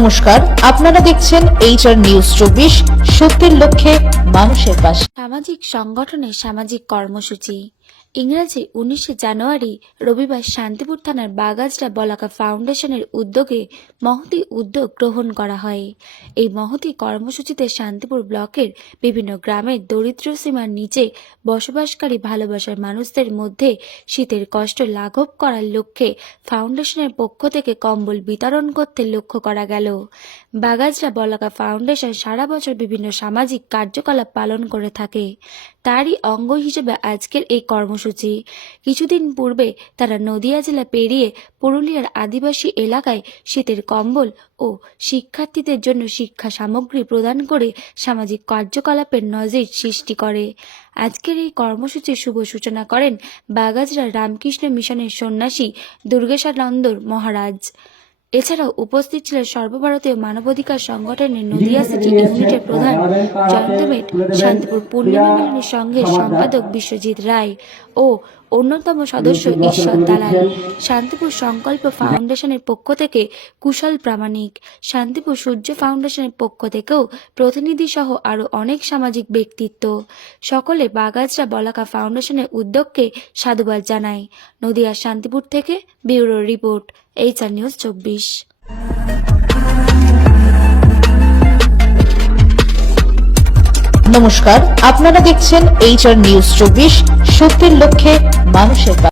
নমস্কার, আপনারা দেখছেন HR নিউজ 24, সত্যের লক্ষ্যে মানুষের পাশে। সামাজিক সংগঠনের সামাজিক কর্মসূচি। ইংরেজি 19 জানুয়ারি রবিবার শান্তিপুর থানার বাগাজরা বলাকা ফাউন্ডেশনের উদ্যোগে মহতি উদ্যোগ গ্রহণ করা হয়। এই মহতি কর্মসূচিতে শান্তিপুর ব্লকের বিভিন্ন গ্রামের দরিদ্র সীমার নিচে বসবাসকারী ভালোবাসার মানুষদের মধ্যে শীতের কষ্ট লাঘব করার লক্ষ্যে ফাউন্ডেশনের পক্ষ থেকে কম্বল বিতরণ করতে লক্ষ্য করা গেল। বাগাজরা বলাকা ফাউন্ডেশন সারা বছর বিভিন্ন সামাজিক কার্যকলাপ পালন করে থাকে। তারই অঙ্গ হিসেবে আজকের এই কর্মসূচি। কিছুদিন পূর্বে তারা নদিয়া জেলা পেরিয়ে পুরুলিয়ার আদিবাসী এলাকায় শীতের কম্বল ও শিক্ষার্থীদের জন্য শিক্ষা সামগ্রী প্রদান করে সামাজিক কার্যকলাপের নজির সৃষ্টি করে। আজকের এই কর্মসূচির শুভ সূচনা করেন বাগাজরা রামকৃষ্ণ মিশনের সন্ন্যাসী দুর্গেশানন্দ মহারাজ। এছাড়াও উপস্থিত ছিলেন সর্বভারতীয় মানবাধিকার সংগঠনের নদিয়া সিটি ইউনিটের প্রধান জয়ন্ত মেট, শান্তিপুর পূর্ণিমা মিলনের সংঘের সম্পাদক বিশ্বজিৎ রায় ও অন্যতম সদস্য ঈশ্বর দালাল। শান্তিপুর সংকল্প ফাউন্ডেশনের পক্ষ থেকে কুশল প্রামাণিক, শান্তিপুর সূর্য ফাউন্ডেশনের পক্ষ থেকেও প্রতিনিধি সহ আরও অনেক সামাজিক ব্যক্তিত্ব। সকলে বাগাজরা বলাকা ফাউন্ডেশনের উদ্যোগকে সাধুবাদ জানায়। নদিয়ার শান্তিপুর থেকে ব্যুরো রিপোর্ট, HR নিউজ 24। নমস্কার, আপনারা দেখছেন HR নিউজ 24, সত্যের লক্ষ্যে মানুষের পাশে।